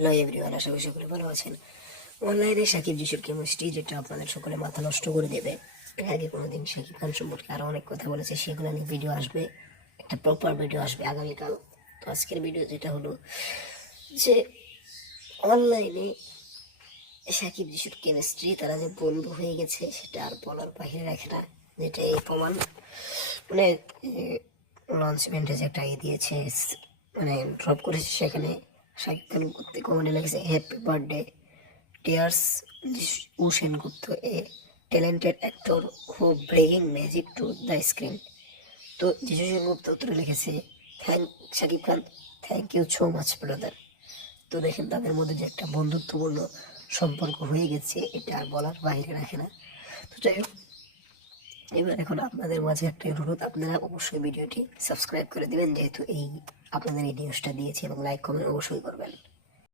Hello everyone আশা করি সকলে ভালো আছেন। অনলাইনে সাকিব যিশুর কেমিস্ট্রি যেটা আপনাদের সকলে মাথা নষ্ট করে দেবে। এর আগে কোনোদিন সাকিব খান সম্পর্কে আরও অনেক কথা বলেছে, সেগুলো নিয়ে ভিডিও আসবে। একটা প্রপার ভিডিও আসবে আগামীকাল। তো আজকের ভিডিও যেটা হলো যে অনলাইনে সাকিব যিশুর কেমিস্ট্রি তারা যে বন্ধু হয়ে গেছে, সেটা আর বলার বাইরে রাখে না। যেটা এই প্রমাণ। মানে লঞ্চমেন্টে যে একটা ইয়ে দিয়েছে মানে ড্রপ করেছে সেখানে। শাকিব খান করতে কমেন্টে লেগেছে। Happy birthday tears Usen Gupta a talented actor who breaking magic to the screen তো যিশু সেনগুপ্ত উত্তরে লিখেছে thank Shakib Khan thank you so much brother তো দেখেন, তাদের মধ্যে যে একটা বন্ধুত্বপূর্ণ সম্পর্ক হয়ে গেছে, এটা আর বলার বাইরে রাখে না। তো যাই হোক এবার এখন আপনাদের মাঝে একটা অনুরোধ, আপনারা অবশ্যই ভিডিওটি সাবস্ক্রাইব করে দেবেন, যেহেতু এই আপনাদের এই নিউজটা দিয়েছি এবং লাইক কমেন্ট অবশ্যই করবেন।